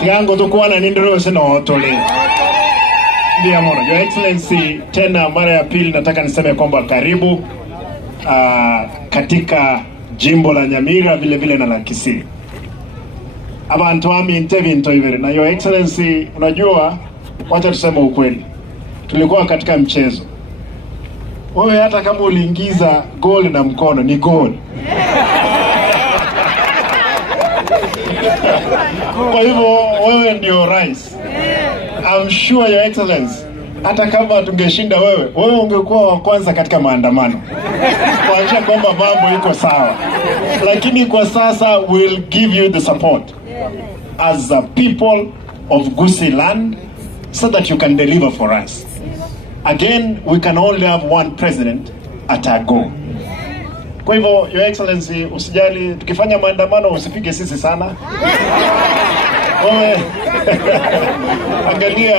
tigango tukuana nindiro sina otole. Ndio mwana, Your Excellency, tena mara ya pili nataka niseme kwamba karibu katika jimbo la Nyamira vile vile na la Kisii. Abantu wami intervinto hivyo na Your Excellency, unajua wacha tuseme ukweli. Tulikuwa katika mchezo. Wewe hata kama uliingiza goal na mkono ni goal. Kwa hivyo wewe ndio rais. I'm sure Your Excellency, hata kama tungeshinda wewe ungekuwa wa kwanza katika maandamano. Kuonyesha kwamba mambo iko sawa. Lakini kwa sasa we'll give you the support as a people of Gusii land so that you can deliver for us. Again, we can only have one president at a go. Kwa hivyo, Your Excellency, usijali, tukifanya maandamano usipige sisi sana. Wewe angalia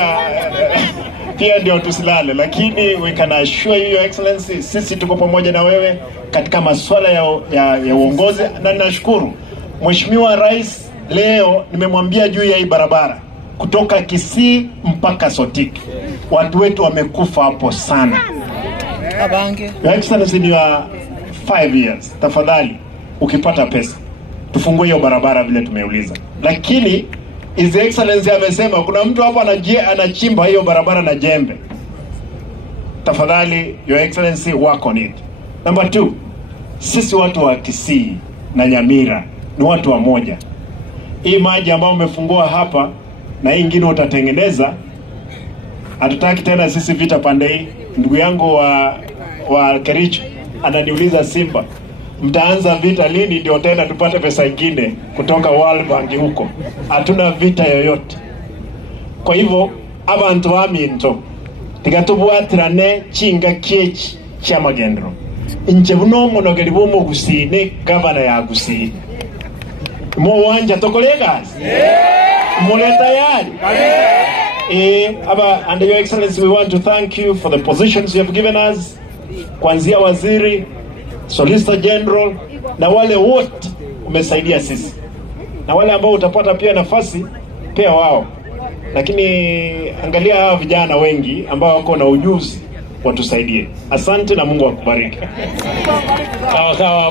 pia ndio tusilale, lakini we can assure you, Your Excellency, sisi tuko pamoja na wewe katika masuala ya uongozi. Na ninashukuru Mheshimiwa Rais, leo nimemwambia juu ya hii barabara kutoka Kisii mpaka Sotiki. Watu wetu wamekufa hapo sana. Your Excellency, ni wa 5 years. Tafadhali ukipata pesa tufungue hiyo barabara vile tumeuliza. Lakini His Excellency amesema kuna mtu hapa anachimba hiyo barabara na jembe. Tafadhali Your Excellency, work on it. Number 2, sisi watu wa Kisii na Nyamira ni watu wa moja. Hii maji ambayo umefungua hapa na hii ingine utatengeneza, hatutaki tena sisi vita pande hii. Ndugu yangu wa Kericho ananiuliza, Simba, mtaanza vita lini ndio tena tupate pesa nyingine kutoka World Bank huko? Hatuna vita yoyote. Kwa hivyo abantu baminto tigatubwatirane chinga kiechi cha magendro inje buno munogeri bomo Gusii governor ya Gusii mo wanja tokolegas muleta yari and Your Excellency, we want to thank you for the positions you have given us, kuanzia waziri, Solicitor General, na wale wote umesaidia sisi, na wale ambao utapata pia nafasi pia wao. Lakini angalia hawa vijana wengi ambao wako na ujuzi, watusaidie. Asante na Mungu akubariki. Sawa sawa.